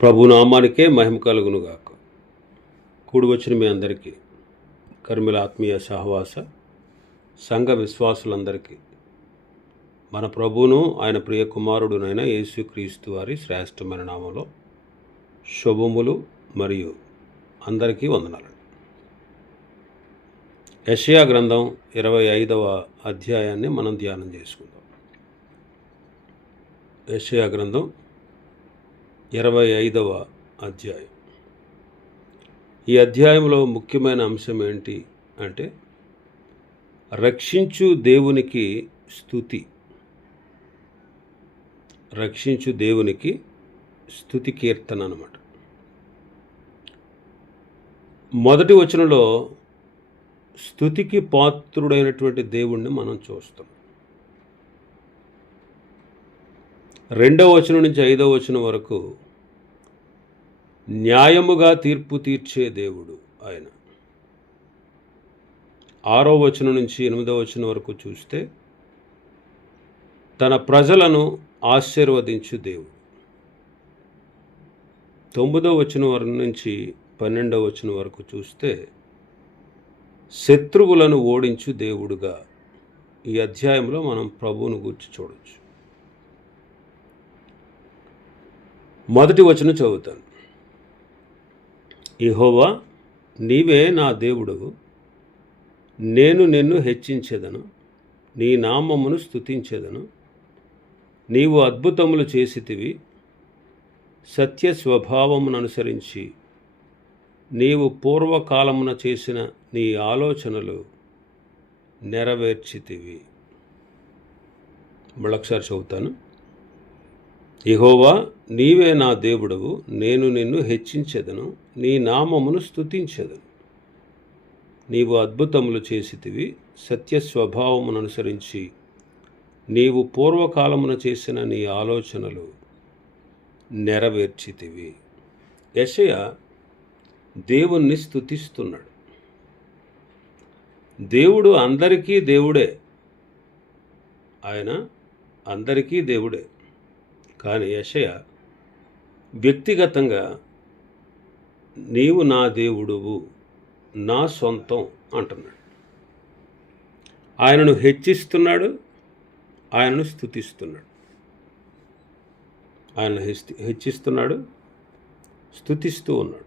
ప్రభునామానికే మహిమ కలుగునుగాక. కూడి వచ్చిన మీ అందరికీ కర్మిల ఆత్మీయ సహవాస సంఘ విశ్వాసులందరికీ మన ప్రభువును ఆయన ప్రియ కుమారుడునైన యేసుక్రీస్తు వారి శ్రేష్టమైన నామంలో శుభములు మరియు అందరికీ వందనాలు. యెషయా గ్రంథం 25వ అధ్యాయాన్ని మనం ధ్యానం చేసుకుందాం. యెషయా గ్రంథం 25వ అధ్యాయం. ఈ అధ్యాయంలో ముఖ్యమైన అంశం ఏంటి అంటే రక్షించు దేవునికి స్తుతి. రక్షించు దేవునికి స్తుతి కీర్తన అన్నమాట. మొదటి వచనంలో స్తుతికి పాత్రుడైనటువంటి దేవుణ్ణి మనం చూస్తాం. 2వ వచనం నుంచి 5వ వచనం వరకు న్యాయముగా తీర్పు తీర్చే దేవుడు ఆయన. 6వ వచనం నుంచి 8వ వచనం వరకు చూస్తే తన ప్రజలను ఆశీర్వదించు దేవుడు. 9వ వచనం నుంచి 12వ వచనం వరకు చూస్తే శత్రువులను ఓడించు దేవుడుగా ఈ అధ్యాయంలో మనం ప్రభువును గూర్చి చూడవచ్చు. మొదటి వచనం చదువుతాను. యెహోవా, నీవే నా దేవుడవు, నేను నిన్ను హెచ్చించెదను, నీ నామమును స్తుతించెదను. నీవు అద్భుతములు చేసితివి, సత్య స్వభావమును అనుసరించి నీవు పూర్వకాలమున చేసిన నీ ఆలోచనలు నెరవేర్చితివి. మళ్ళొకసారి చదువుతాను. యెహోవా, నీవే నా దేవుడవు, నేను నిన్ను హెచ్చించెదను, నీ నామమును స్తుతించెదను. నీవు అద్భుతములు చేసితివి, సత్య స్వభావమును అనుసరించి నీవు పూర్వకాలమున చేసిన నీ ఆలోచనలు నెరవేర్చితివి. యెషయా దేవుణ్ణి స్తుతిస్తున్నాడు. దేవుడు అందరికీ దేవుడే, ఆయన అందరికీ దేవుడే. కానీ యెషయా వ్యక్తిగతంగా నీవు నా దేవుడువు, నా సొంతం అంటున్నాడు. ఆయనను హెచ్చిస్తున్నాడు, ఆయనను స్తుతిస్తున్నాడు. ఆయనను హెచ్చిస్తున్నాడు, స్తుతిస్తూ ఉన్నాడు.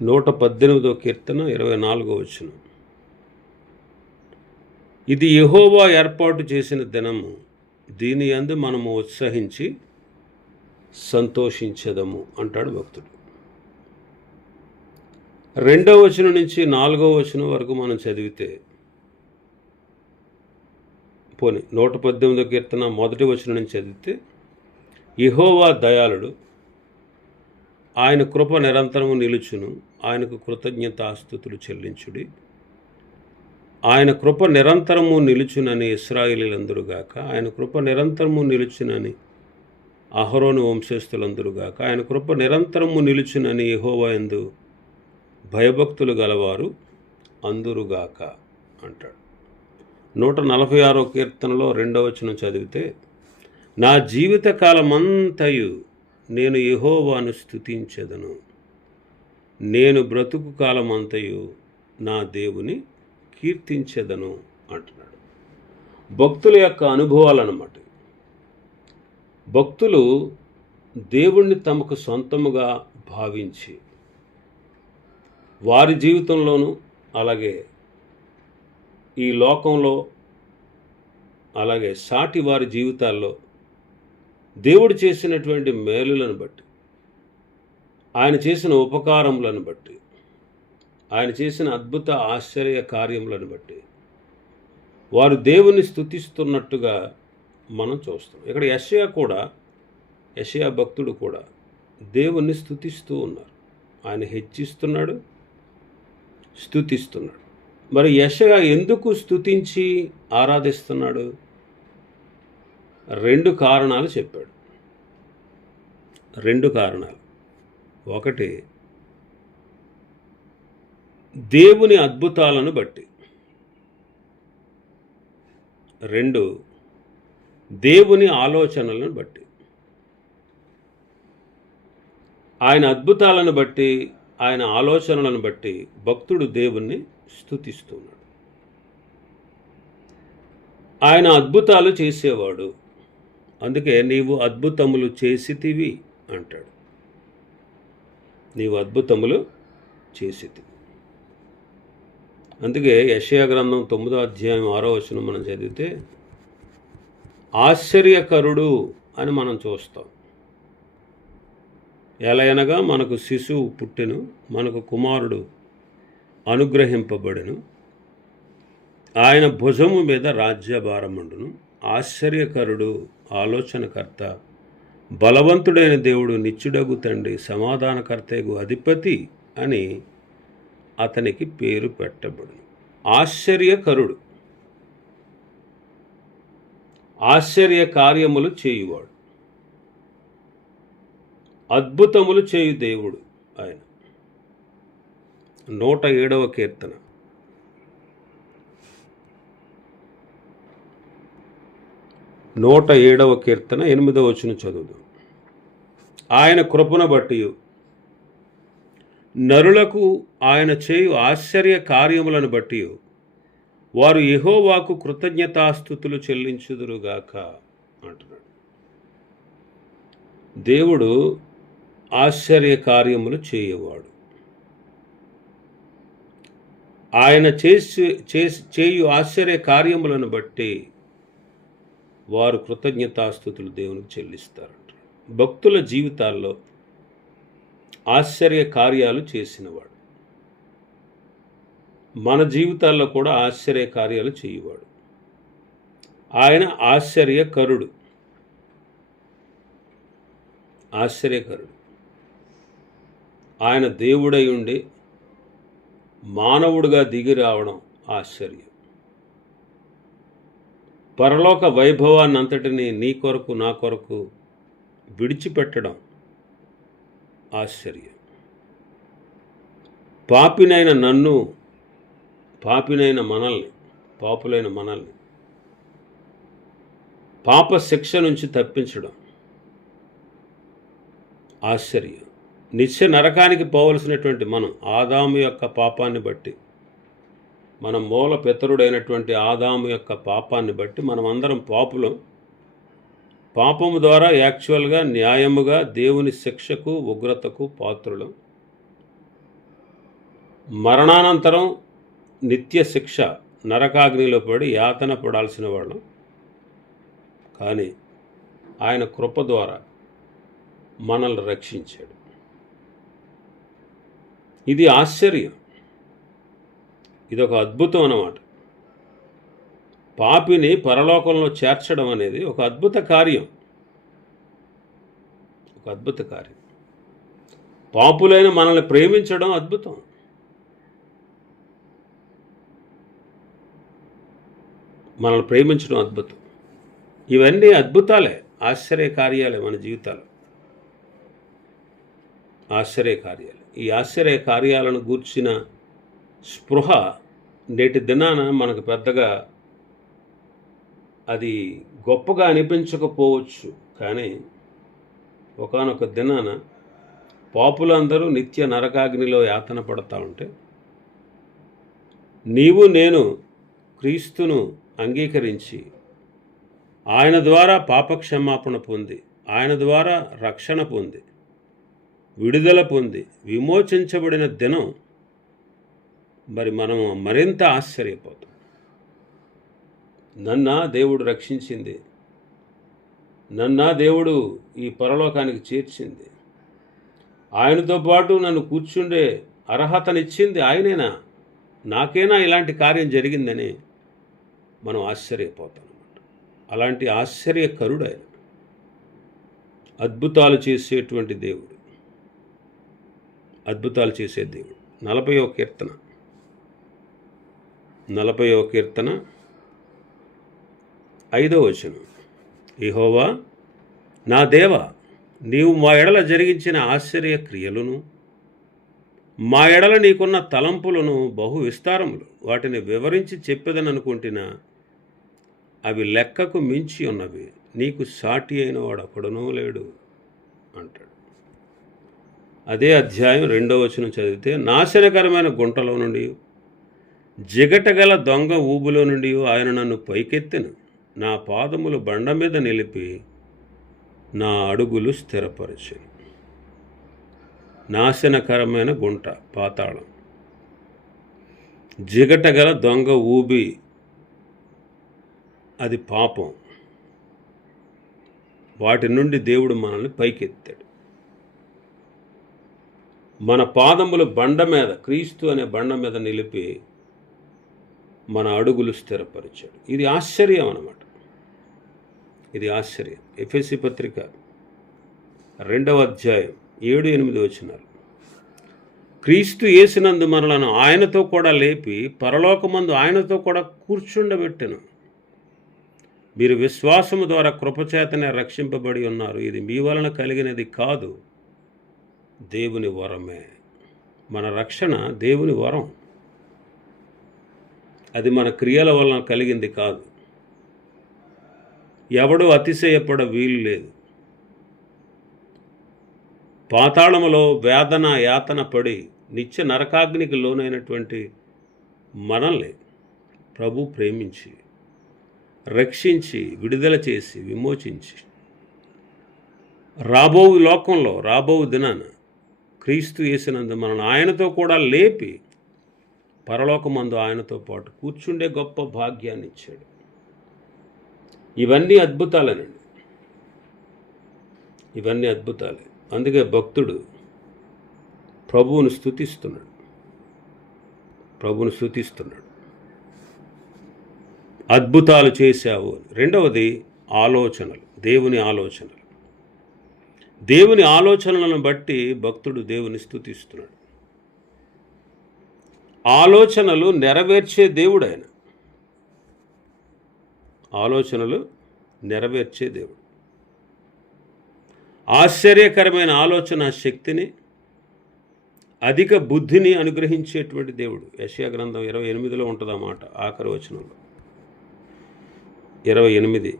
118వ కీర్తన 24వ వచనం. ఇది యెహోవా ఏర్పాటు చేసిన దినము, దీని యందు మనము ఉత్సహించి సంతోషించదము అంటాడు భక్తుడు. 2వ వచనం నుంచి 4వ వచనం వరకు మనం చదివితే, 118వ కీర్తన 1వ వచనం నుంచి చదివితే, యెహోవా దయాళుడు, ఆయన కృప నిరంతరము నిలుచును, ఆయనకు కృతజ్ఞతాస్తుతులు చెల్లించుడి. ఆయన కృప నిరంతరము నిలుచునని ఇశ్రాయేలీయులందరుగాక, ఆయన కృప నిరంతరము నిలుచునని అహరోను వంశస్థులందరుగాక, ఆయన కృప నిరంతరము నిలుచునని యెహోవా యందు భయభక్తులు గలవారు అందురుగాక అంటాడు. 146వ కీర్తనలో 2వ వచనం చదివితే, నా జీవితకాలమంతయు నేను యెహోవాను స్తుతించెదను, నేను బ్రతుకు కాలమంతయు నా దేవుని కీర్తించెదను అంటున్నాడు. భక్తుల యొక్క అనుభవాలు అన్నమాట. భక్తులు దేవుణ్ణి తమకు సొంతముగా భావించి వారి జీవితంలోనూ అలాగే ఈ లోకంలో అలాగే సాటి వారి జీవితాల్లో దేవుడు చేసినటువంటి మేలులను బట్టి, ఆయన చేసిన ఉపకారములను బట్టి, ఆయన చేసిన అద్భుత ఆశ్చర్య కార్యములను బట్టి వారు దేవుని స్తుతిస్తున్నట్టుగా మనం చూస్తాం. ఇక్కడ యెషయా భక్తుడు కూడా దేవుణ్ణి స్తుతిస్తూ ఉన్నారు. ఆయన హెచ్చిస్తున్నాడు, స్తుతిస్తున్నాడు. మరి యెషయా ఎందుకు స్తుతించి ఆరాధిస్తున్నాడు? 2 కారణాలు చెప్పాడు. 2 కారణాలు. ఒకటి, దేవుని అద్భుతాలను బట్టి. 2, దేవుని ఆలోచనలను బట్టి. ఆయన అద్భుతాలను బట్టి, ఆయన ఆలోచనలను బట్టి భక్తుడు దేవుణ్ణి స్తుతిస్తున్నాడు. ఆయన అద్భుతాలు చేసేవాడు. అందుకే నీవు అద్భుతములు చేసితివి అంటాడు. నీవు అద్భుతములు చేసితివి. అందుకే యెషయా గ్రంథం 9వ అధ్యాయం 6వ వచనం మనం చదివితే ఆశ్చర్యకరుడు అని మనం చూస్తాం. ఎలయనగా మనకు శిశువు పుట్టెను, మనకు కుమారుడు అనుగ్రహింపబడెను, ఆయన భుజము మీద రాజ్యభారముండును. ఆశ్చర్యకరుడు, ఆలోచనకర్త, బలవంతుడైన దేవుడు, నిత్యుడగు తండ్రి, సమాధానకర్తయగు అధిపతి అని అతనికి పేరు పెట్టబడును. ఆశ్చర్యకరుడు, ఆశ్చర్య కార్యములు చేయువాడు, అద్భుతములు చేయు దేవుడు ఆయన. 107వ కీర్తన 107వ కీర్తన 8వ వచనం చదువుదాం. ఆయన కృపను బట్టి నరులకు ఆయన చేయు ఆశ్చర్య కార్యములను బట్టి వారు యెహోవాకు కృతజ్ఞతాస్తుతులు చెల్లించుదురుగాక అంటున్నాడు. దేవుడు ఆశ్చర్య కార్యములు చేయవాడు. ఆయన చేయు ఆశ్చర్య కార్యములను బట్టి వారు కృతజ్ఞతాస్తుతులు దేవునికి చెల్లిస్తారంట. భక్తుల జీవితాల్లో ఆశ్చర్య కార్యాలు చేసినవాడు. మన జీవితాల్లో కూడా ఆశ్చర్య కార్యాలు చేయవాడు. ఆయన ఆశ్చర్యకరుడు, ఆశ్చర్యకరుడు. ఆయన దేవుడై ఉండి మానవుడిగా దిగి రావడం ఆశ్చర్యం. పరలోక వైభవాన్ని అంతటిని నీ కొరకు నా కొరకు విడిచిపెట్టడం ఆశ్చర్యం. పాపినైన నన్ను, పాపినైన మనల్ని, పాపులైన మనల్ని పాప శిక్ష నుంచి తప్పించడం ఆశ్చర్యం. నిత్య నరకానికి పోవలసినటువంటి మనం ఆదాము యొక్క పాపాన్ని బట్టి, మన మూల పితరుడైనటువంటి ఆదాము యొక్క పాపాన్ని బట్టి మనం అందరం పాపులం. పాపము ద్వారా యాక్చువల్గా న్యాయముగా దేవుని శిక్షకు ఉగ్రతకు పాత్రులం. మరణానంతరం నిత్య శిక్ష నరకాగ్నిలో పడి యాతన పడాల్సిన వాళ్ళం. కానీ ఆయన కృప ద్వారా మనల్ని రక్షించాడు. ఇది ఆశ్చర్యం, ఇదొక అద్భుతం అన్నమాట. పాపిని పరలోకంలో చేర్చడం అనేది ఒక అద్భుత కార్యం, ఒక అద్భుత కార్యం. పాపులైన మనల్ని ప్రేమించడం అద్భుతం. మనల్ని ప్రేమించడం అద్భుతం. ఇవన్నీ అద్భుతాలే, ఆశ్చర్య కార్యాలే మన జీవితాలు, ఆశ్చర్య కార్యాలు. ఈ ఆశ్చర్య కార్యాలను గూర్చిన స్పృహ నేటి దినాన మనకు పెద్దగా అది గొప్పగా అనిపించకపోవచ్చు. కానీ ఒకానొక దినాన పాపులందరూ నిత్య నరకాగ్నిలో యాతన పడతా ఉంటే, నీవు నేను క్రీస్తును అంగీకరించి ఆయన ద్వారా పాపక్షమాపణ పొంది, ఆయన ద్వారా రక్షణ పొంది, విడుదల పొంది, విమోచించబడిన దినం మరి మనం మరింత ఆశ్చర్యపోతాం. నన్నా దేవుడు రక్షించింది, నన్నా దేవుడు ఈ పరలోకానికి చేర్చింది, ఆయనతో పాటు నన్ను కూర్చుండే అర్హతనిచ్చింది ఆయనేనా, నాకేనా ఇలాంటి కార్యం జరిగిందని మనం ఆశ్చర్యపోతాం అన్నమాట. అలాంటి ఆశ్చర్యకరుడు ఆయన, అద్భుతాలు చేసేటువంటి దేవుడు, అద్భుతాలు చేసే దేవుడు. 40వ కీర్తన 5వ వచనం. యెహోవా నా దేవా, నీవు మా ఎడల జరిగించిన ఆశ్చర్య క్రియలను, మా ఎడల నీకున్న తలంపులను బహు విస్తారములు. వాటిని వివరించి చెప్పేదననుకుంటున్నా, అవి లెక్కకు మించి ఉన్నవి. నీకు సాటి అయిన వాడు ఒకడునూ లేడు అంటాడు. అదే అధ్యాయం 2వ వచనం చదివితే, నాశనకరమైన గుంటలో నుండి, జిగటగల దొంగ ఊబులో నుండి ఆయన నన్ను పైకెత్తెను. నా పాదములు బండ మీద నిలిపి నా అడుగులు స్థిరపరచెను. నాశనకరమైన గుంట, పాతాళం, జిగటగల దొంగ ఊబి, అది పాపం. వాటి నుండి దేవుడు మనల్ని పైకెత్తాడు. మన పాదములు బండ మీద, క్రీస్తు అనే బండ మీద నిలిపి మన అడుగులు స్థిరపరిచాడు. ఇది ఆశ్చర్యం అన్నమాట. ఇది ఆశ్చర్యం. ఎఫెసీ పత్రిక 2వ అధ్యాయం 7-8 వచనాలు. క్రీస్తు యేసునందు మనలను ఆయనతో కూడా లేపి పరలోకమందు ఆయనతో కూడా కూర్చుండబెట్టెను. మీరు విశ్వాసము ద్వారా కృపచేతనే రక్షింపబడి ఉన్నారు. ఇది మీ వలన కలిగినది కాదు, దేవుని వరమే. మన రక్షణ దేవుని వరం. అది మన క్రియల వలన కలిగింది కాదు. ఎవడు అతిశయపడ వీలు లేదు. పాతాళములో వేదన యాతన పడి నిత్య నరకాగ్నికి లోనైనటువంటి మనల్ని ప్రభు ప్రేమించి, రక్షించి, విడుదల చేసి, విమోచించి, రాబో లోకంలో, రాబో దినాన క్రీస్తు యేసునందు మనల్ని ఆయనతో కూడా లేపి పరలోకమందు ఆయనతో పాటు కూర్చుండే గొప్ప భాగ్యాన్ని ఇచ్చాడు. ఇవన్నీ అద్భుతాలేనండి. ఇవన్నీ అద్భుతాలే. అందుకే భక్తుడు ప్రభువును స్తుతిస్తున్నాడు. ప్రభువును స్తుతిస్తున్నాడు. అద్భుతాలు చేశావు. రెండవది ఆలోచనలు, దేవుని ఆలోచనలు. దేవుని ఆలోచనలను బట్టి భక్తుడు దేవుని స్తుతిస్తున్నాడు. ఆలోచనలు నెరవేర్చే దేవుడు ఆయన. ఆలోచనలు నెరవేర్చే దేవుడు. ఆశ్చర్యకరమైన ఆలోచన శక్తిని, అధిక బుద్ధిని అనుగ్రహించేటువంటి దేవుడు. యెషయా గ్రంథం 28లో ఉంటుంది ఆ మాట, ఆఖరి వచనంలో 28.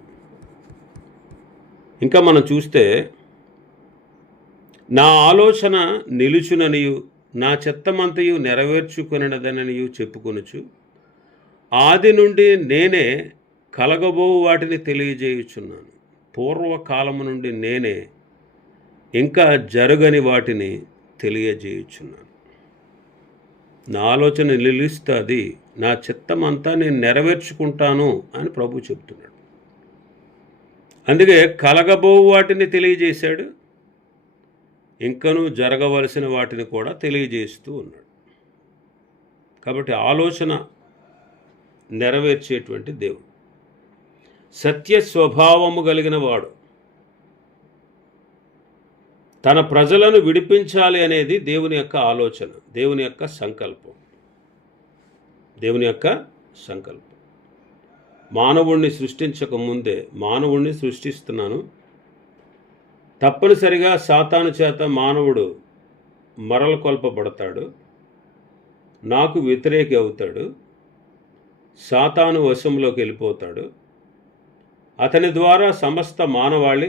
ఇంకా మనం చూస్తే, నా ఆలోచన నిలుచుననియు నా చిత్తమంతయు నెరవేర్చుకొనినదననియు చెప్పుకొనుచు, ఆది నుండి నేనే కలగబో వాటిని తెలియజేయుచున్నాను. పూర్వకాలము నుండి నేనే ఇంకా జరగని వాటిని తెలియజేయుచున్నాను. నా ఆలోచన నిలుస్తుంది, నా చిత్తమంతా నేను నెరవేర్చుకుంటాను అని ప్రభు చెప్తున్నాడు. అందుకే కలగబో వాటిని తెలియజేశాడు, ఇంకనూ జరగవలసిన వాటిని కూడా తెలియజేస్తూ ఉన్నాడు. కాబట్టి ఆలోచన నెరవేర్చేటువంటి దేవుడు. సత్య స్వభావము కలిగిన వాడు. తన ప్రజలను విడిపించాలి అనేది దేవుని యొక్క ఆలోచన, దేవుని యొక్క సంకల్పం. దేవుని యొక్క సంకల్పం. మానవుణ్ణి సృష్టించక ముందే, మానవుణ్ణి సృష్టిస్తున్నాను, తప్పనిసరిగా సాతాను చేత మానవుడు మరల కొల్పబడతాడు, నాకు వ్యతిరేకి అవుతాడు, సాతాను వశంలోకి వెళ్ళిపోతాడు. అతని ద్వారా సమస్త మానవాళి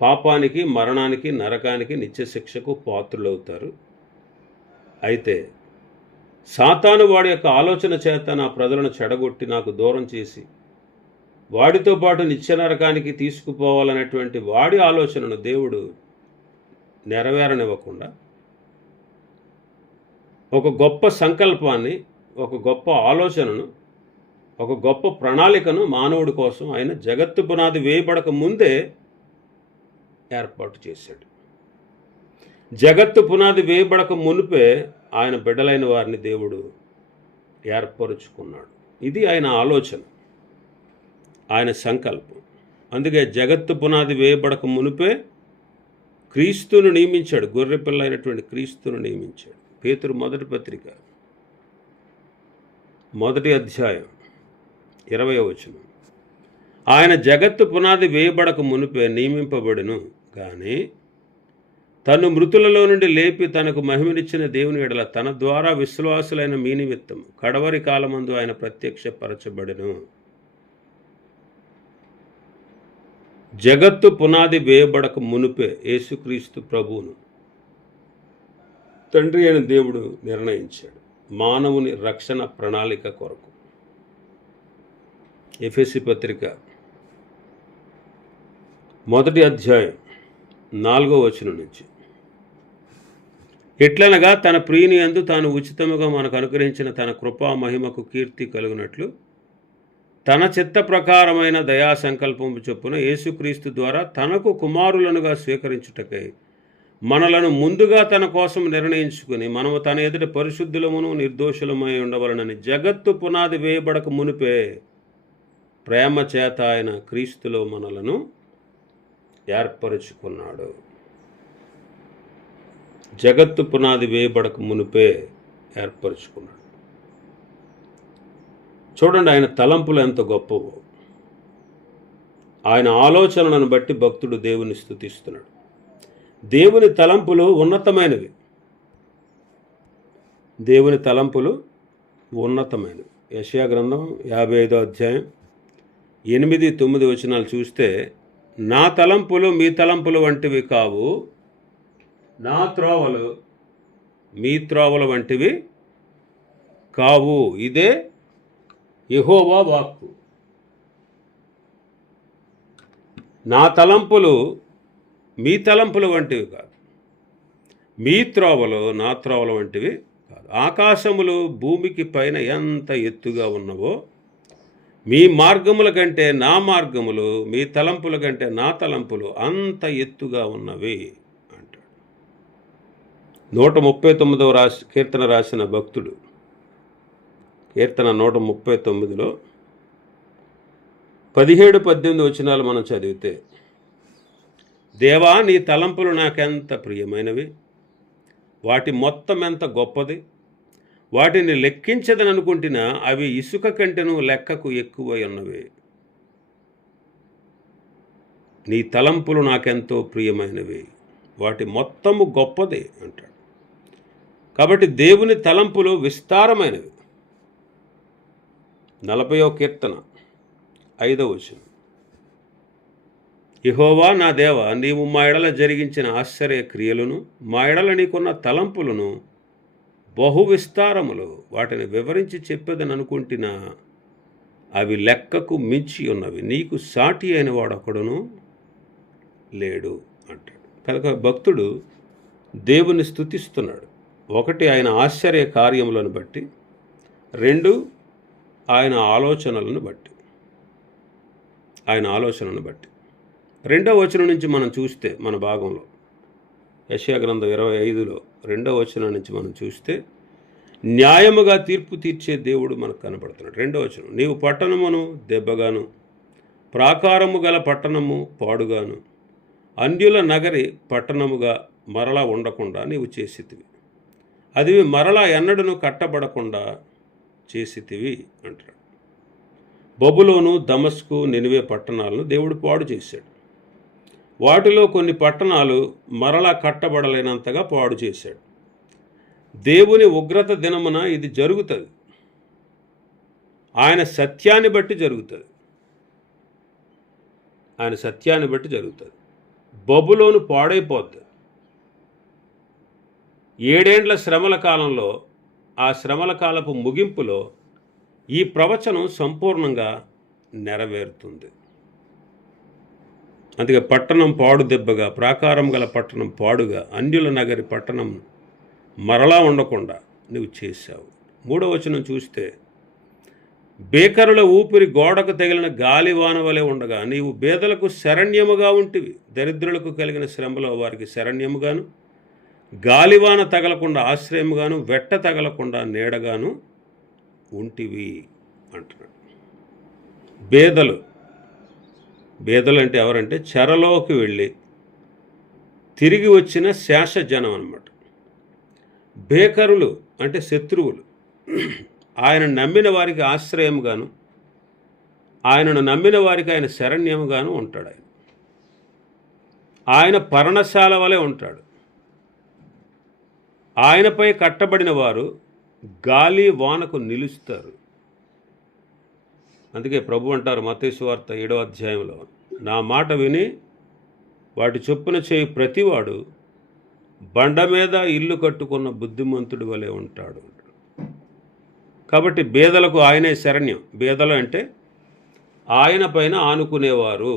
పాపానికి, మరణానికి, నరకానికి, నిత్యశిక్షకు పాత్రులవుతారు. అయితే సాతాను వాడి యొక్క ఆలోచన చేత నా ప్రజలను చెడగొట్టి నాకు దూరం చేసి వాడితో పాటు నిత్య నరకానికి తీసుకుపోవాలనేటువంటి వాడి ఆలోచనను దేవుడు నెరవేరనివ్వకుండా ఒక గొప్ప సంకల్పాన్ని, ఒక గొప్ప ఆలోచనను, ఒక గొప్ప ప్రణాళికను మానవుడి కోసం ఆయన జగత్తు పునాది వేయబడక ముందే ఏర్పాటు చేశాడు. జగత్తు పునాది వేయబడక మునిపే ఆయన బిడ్డలైన వారిని దేవుడు ఏర్పరుచుకున్నాడు. ఇది ఆయన ఆలోచన, ఆయన సంకల్పం. అందుకే జగత్తు పునాది వేయబడక మునిపే క్రీస్తును నియమించాడు, గొర్రెపిల్ల అయినటువంటి క్రీస్తును నియమించాడు. పేతురు మొదటి పత్రిక 1వ అధ్యాయం 20వ వచనం. ఆయన జగత్తు పునాది వేయబడక మునిపే నియమింపబడును కానీ తను మృతులలో నుండి లేపి తనకు మహిమనిచ్చిన దేవుని ఎడల తన ద్వారా విశ్వాసులైన మీ నిమిత్తం కడవరి కాలమందు ఆయన ప్రత్యక్షపరచబడెను. జగత్తు పునాది వేయబడక మునుపే యేసుక్రీస్తు ప్రభువును తండ్రి అయిన దేవుడు నిర్ణయించాడు మానవుని రక్షణ ప్రణాళిక కొరకు. ఎఫెసీ పత్రిక 1వ అధ్యాయం 4వ వచనం నుంచి, ఎట్లనగా తన ప్రియుని యందు తాను ఉచితముగా మనకు అనుగ్రహించిన తన కృపా మహిమకు కీర్తి కలుగునట్లు తన చిత్త ప్రకారమైన దయా సంకల్పము చొప్పున యేసుక్రీస్తు ద్వారా తనకు కుమారులనుగా స్వీకరించుటకై మనలను ముందుగా తన కోసం నిర్ణయించుకుని మనము తన ఎదుట పరిశుద్ధులమును నిర్దోషులమై ఉండవలనని జగత్తు పునాది వేయబడక మునిపే ప్రేమ చేత ఆయన క్రీస్తులో మనలను ఏర్పరుచుకున్నాడు. జగత్తు పునాది వేయబడక మునిపే ఏర్పరుచుకున్నాడు. చూడండి, ఆయన తలంపులు ఎంత గొప్పవో. ఆయన ఆలోచనలను బట్టి భక్తుడు దేవుని స్తుతిస్తున్నాడు. దేవుని తలంపులు ఉన్నతమైనవి. దేవుని తలంపులు ఉన్నతమైనవి. యెషయా గ్రంథం 55వ అధ్యాయం 8-9 వచనాలు చూస్తే, నా తలంపులు మీ తలంపులు వంటివి కావు, నా త్రోవలు మీ త్రోవల వంటివి కావు, ఇదే యెహోవా వాక్కు. నా తలంపులు మీ తలంపుల వంటివి కాదు, మీ త్రోవలు నా త్రోవల వంటివి కాదు. ఆకాశములు భూమికి పైన ఎంత ఎత్తుగా ఉన్నవో మీ మార్గముల కంటే నా మార్గములు, మీ తలంపుల కంటే నా తలంపులు అంత ఎత్తుగా ఉన్నవి అంటాడు. 139వ కీర్తన రాసిన భక్తుడు కీర్తన 139లో 17-18 వచనాలు మనం చదివితే, దేవా నీ తలంపులు నాకెంత ప్రియమైనవి, వాటి మొత్తం ఎంత గొప్పది, వాటిని లెక్కించదని అనుకుంటున్నా అవి ఇసుక కంటెను లెక్కకు ఎక్కువై ఉన్నవి. నీ తలంపులు నాకెంతో ప్రియమైనవి, వాటి మొత్తము గొప్పది అంటాడు. కాబట్టి దేవుని తలంపులు విస్తారమైనవి. 40వ కీర్తన 5వ వచనం, యెహోవా నా దేవ, నీవు మా ఎడల జరిగించిన ఆశ్చర్య క్రియలను, మా ఎడల నీకున్న తలంపులను బహు విస్తారములు, వాటిని వివరించి చెప్పేదని అనుకుంటున్నా అవి లెక్కకు మించి ఉన్నవి, నీకు సాటి అయిన వాడొకడును లేడు అంటాడు. కనుక భక్తుడు దేవుని స్తుతిస్తున్నాడు. 1, ఆయన ఆశ్చర్య కార్యములను బట్టి, 2, ఆయన ఆలోచనలను బట్టి. 2వ వచనం నుంచి మనం చూస్తే, మన భాగంలో యెషయా గ్రంథం 25లో 2వ వచనం నుంచి మనం చూస్తే, న్యాయముగా తీర్పు తీర్చే దేవుడు మనకు కనబడుతున్నాడు. 2వ వచనం, నీవు పట్టణమును దెబ్బగాను, ప్రాకారము గల పట్టణము పాడుగాను, అన్యుల నగరి పట్టణముగా మరలా ఉండకుండా నీవు చేసితివి, అది మరలా ఎన్నడను కట్టబడకుండా చేసితివి అంటాడు. బబులోను, దమస్కు, నినివే పట్టణాలను దేవుడు పాడు చేశాడు. వాటిలో కొన్ని పట్టణాలు మరలా కట్టబడలేనంతగా పాడు చేశాడు. దేవుని ఉగ్రత దినమున ఇది జరుగుతుంది. ఆయన సత్యాన్ని బట్టి జరుగుతుంది. బబులోను పాడైపోద్ది. 7 ఏండ్ల శ్రమల కాలంలో, ఆ శ్రమల కాలపు ముగింపులో ఈ ప్రవచనం సంపూర్ణంగా నెరవేరుతుంది. అందుకే పట్టణం పాడు దెబ్బగా, ప్రాకారం గల పట్టణం పాడుగా, అన్యుల నగరి పట్టణం మరలా ఉండకుండా నువ్వు చేశావు. 3వ వచనం చూస్తే, బేకరుల ఊపిరి గోడకు తగిలిన గాలివాన వలె ఉండగా నీవు బేదలకు శరణ్యముగా ఉంటివి, దరిద్రులకు కలిగిన శ్రమలో వారికి శరణ్యముగాను, గాలివాన తగలకుండా ఆశ్రయముగాను, వెట్ట తగలకుండా నీడగాను ఉంటివి అంటున్నాడు. బేదలు అంటే ఎవరంటే చెరలోకి వెళ్ళి తిరిగి వచ్చిన శేషజనం అన్నమాట. బేకరులు అంటే శత్రువులు. ఆయన నమ్మిన వారికి ఆశ్రయముగాను, ఆయనను నమ్మిన వారికి ఆయన శరణ్యముగాను ఉంటాడు. ఆయన పర్ణశాల వలె ఉంటాడు. ఆయనపై కట్టబడిన వారు గాలి వానకు నిలుస్తారు. అందుకే ప్రభు అంటారు మత్తయి సువార్త 7వ అధ్యాయంలో, నా మాట విని వాటి చొప్పున చేయు ప్రతివాడు బండ మీద ఇల్లు కట్టుకున్న బుద్ధిమంతుడి వలె ఉంటాడు. కాబట్టి బేదలకు ఆయనే శరణ్యం. బేదలు అంటే ఆయన పైన ఆనుకునేవారు.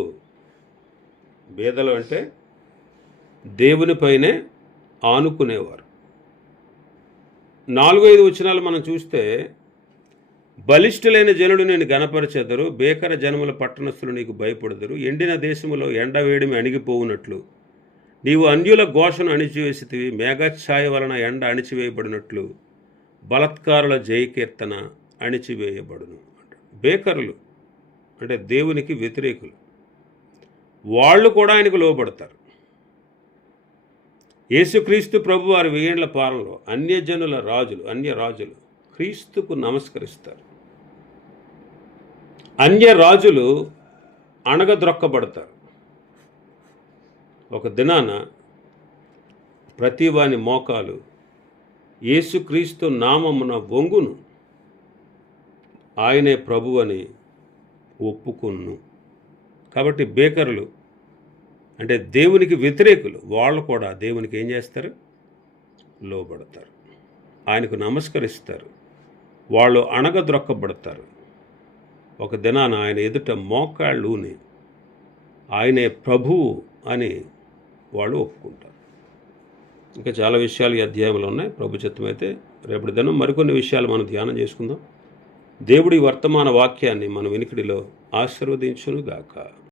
బేదలు అంటే దేవునిపైనే ఆనుకునేవారు. 4-5 వచనాలు మనం చూస్తే, బలిష్ఠులైన జనులు నేను గనపరచెదరు, బేకర జనముల పట్టణస్థులు నీకు భయపడదురు. ఎండిన దేశములో ఎండవేడిమి అణిగిపోవునట్లు నీవు అన్యుల ఘోషను అణిచివేసితివి. మేఘఛాయ వలన ఎండ అణిచివేయబడినట్లు బలత్కారుల జయకీర్తన అణిచివేయబడును. బేకరులు అంటే దేవునికి వ్యతిరేకులు, వాళ్ళు కూడా ఆయనకు లోబడతారు. యేసుక్రీస్తు ప్రభు వారి 1000 ఏళ్ల పాలనలో అన్య రాజులు క్రీస్తుకు నమస్కరిస్తారు. అన్య రాజులు అణగద్రొక్కబడతారు. ఒక దినాన ప్రతి వాని మోకాలు యేసుక్రీస్తు నామమున వంగును, ఆయనే ప్రభు అని ఒప్పుకొను. కాబట్టి బేకరులు అంటే దేవునికి వ్యతిరేకులు, వాళ్ళు కూడా దేవునికి ఏం చేస్తారు? లోబడతారు, ఆయనకు నమస్కరిస్తారు, వాళ్ళు అణగద్రొక్కబడతారు. ఒక దినాన ఆయన ఎదుట మోకాళ్ళూని ఆయనే ప్రభువు అని వాళ్ళు ఒప్పుకుంటారు. ఇంకా చాలా విషయాలు ఈ అధ్యాయంలో ఉన్నాయి. ప్రభు చిత్తమైతే రేపటి దినం మరికొన్ని విషయాలు మనం ధ్యానం చేసుకుందాం. దేవుడి వర్తమాన వాక్యాన్ని మన వినికిడిలో ఆశీర్వదించును గాక.